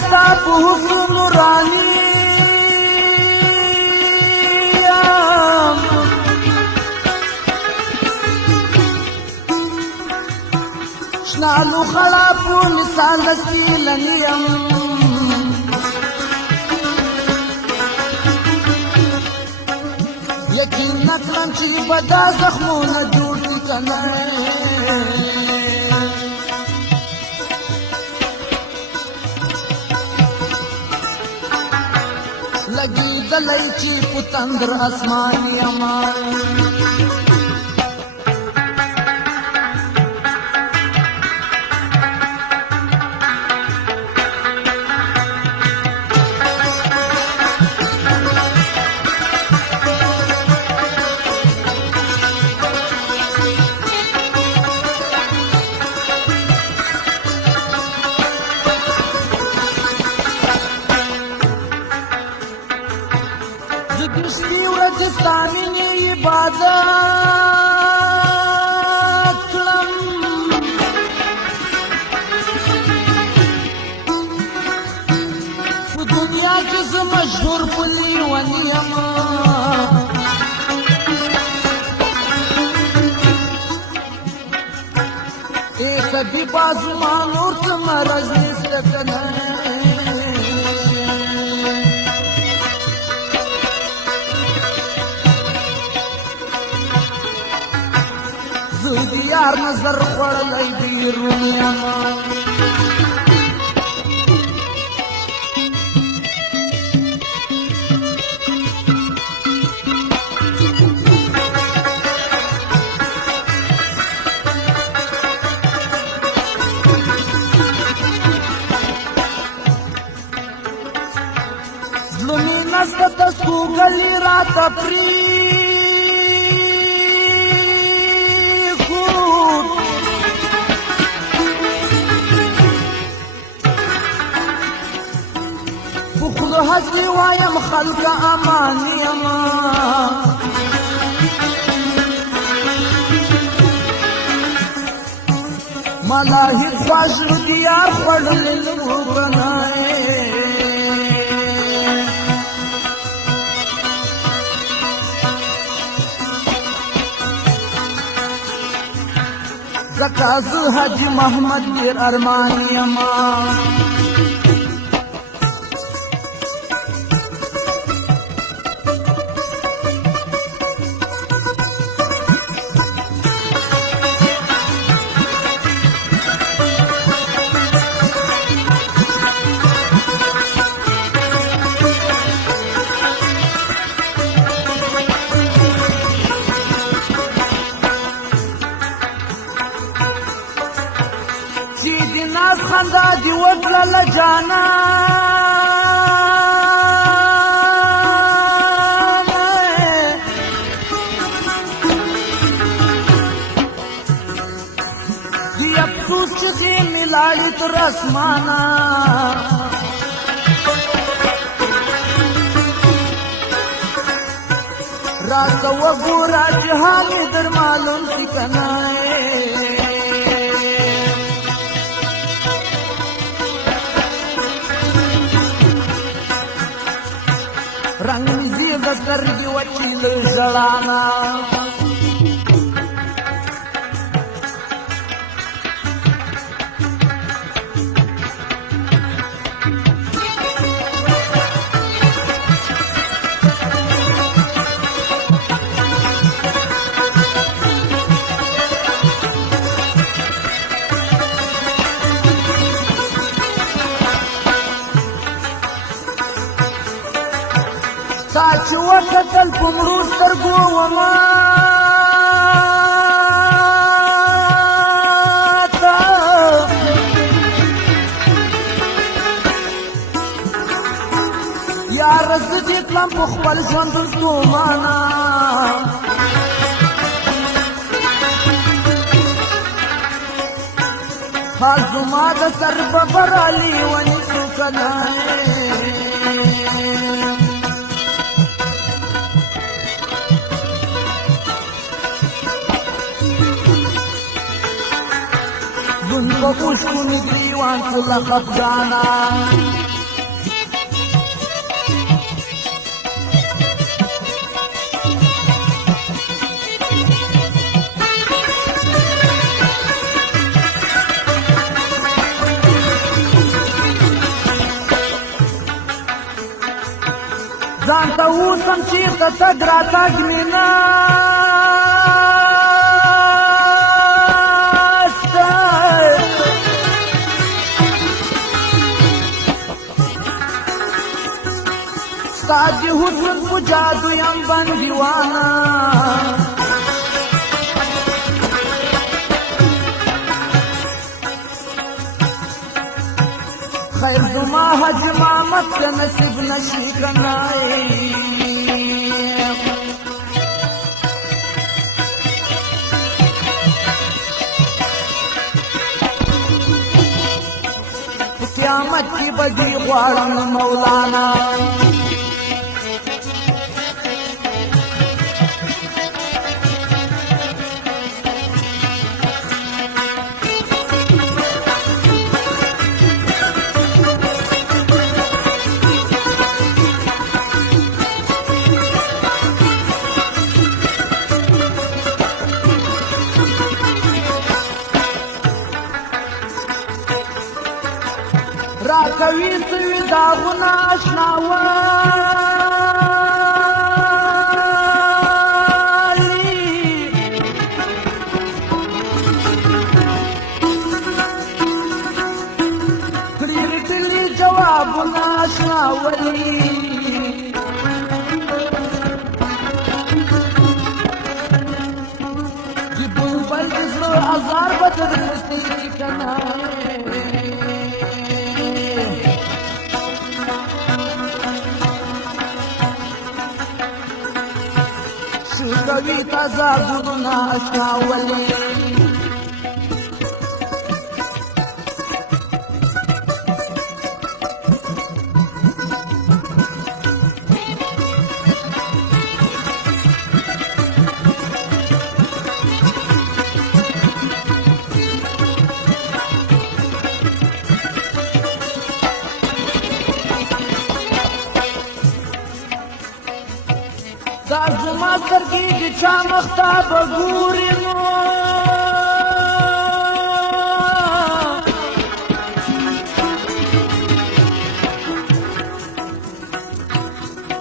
ستا په حکم نوراني یم شنه لوخړه په مثال د سپیلني یم یقین نه کړم چې به دا زخمونه جوړ شي که نه لګېدلی چې په تندر اسمان یمه شپې ورځې ستا مینې عبادت کړم په دنیا کې زه مشهور په لیوني یم ای کبي بازما نور څه مرض نشته که نه یار نظر خوړلی دی رومیانو زړه مې نسته ته سوګلي راته هسې وایم خلکه امان یمه ما لا هېڅ خواږ د یار خوړلی نه و که نه ځکه زه حاجي محمد ډېر ارمان یمه خندا دی وکړله جانانه دی افسوس چغې مې لاړې تر اسمانه راته وګوره جهان مې در معلوم شي که نه رنگ می زیر د سترګې وچې له ژړا نه تا چې وکتل په مړو سترګو وما ته یاره زه دې کړم په خپل ژوند ستومانه حال زما د سر به برالي ونیسو که نه دن په اوښکو مې ګریوان شوله خفګانه ځان ته اوسم چېرته تګ راتګ مې نشته ستا د حسن په جادو یم بندیوانه خیر زما حج مامت که نصیب نشي کنای قیامت کی بدی غواړم مولانا راکوي سوي داغونه اشناوالي کړي رټلي جوابونه اشناوالي د بلبل د زړه ازار به در رسېږي که نه کوي تازه ګلونه اشناولي دا زما سترګې د چا مخ ته به ګورې نو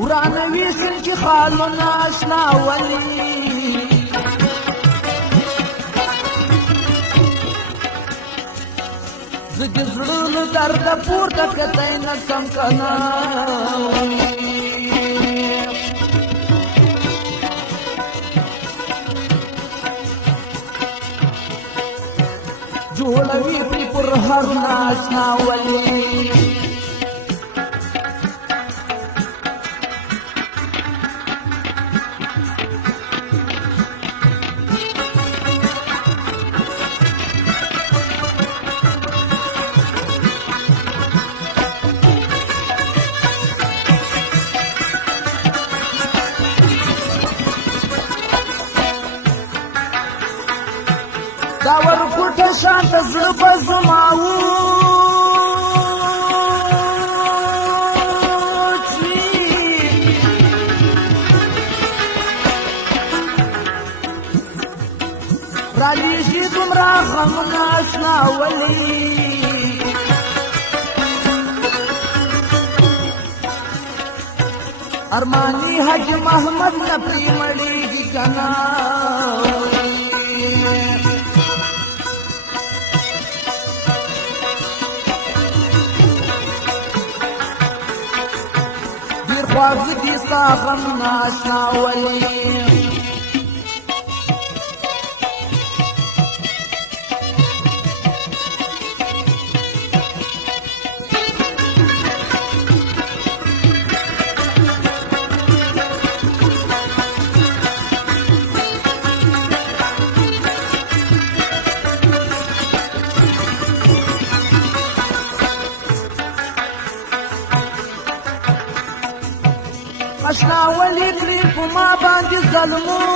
ورانوي سنچې خالونه اشناولي زه د زړه له درده پورته کتی نه سم که نه جوړوي پرې پر هر ناشناولي دا ورکوټه شانته زړه به زما وچوي رالیږي دومره غمونه اشناولي ارماني حج محمد نه پرې مړېږي که نه خواږه دي ستا غمونه اشناولي اشناولي کړي په ما باندې ظلمونه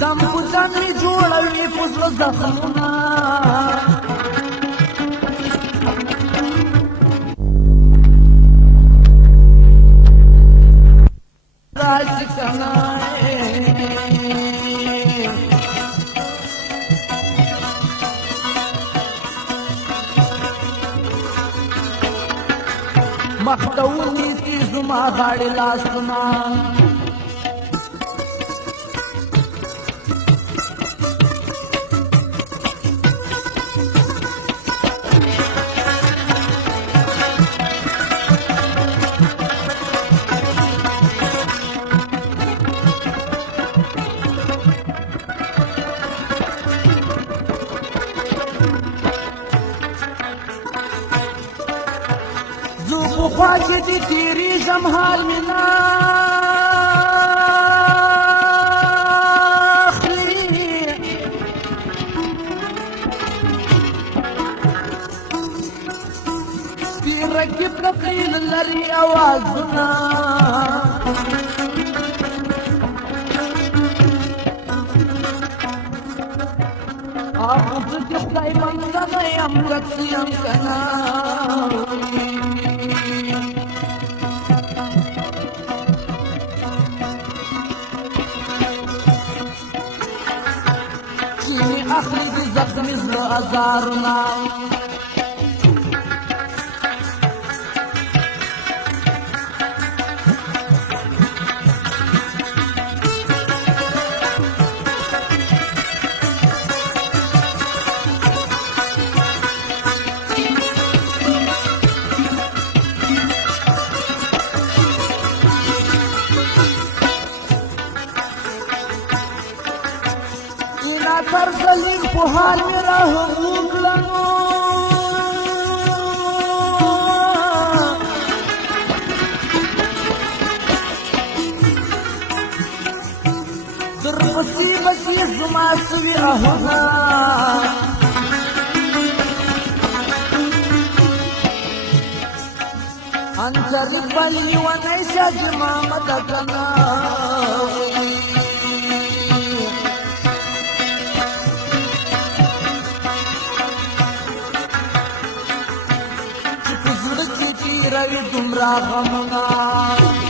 دم په دم مې جوړوي په زړه زخمونه داسې که نه زما غاړې لاسونه پخوا چې دې تېرېږم حال مې نه اخلي سپي رکب رقیل لري اوازونه خو زه د خدای بنده یم که څه یم که نه اخلي د زخمي زړه ازارونه تر زلیل په حال مې راهم کړنو در پسې بسې زما سوي اهونه انتر بل ونی شه زما مدکنه روی دومره غمونه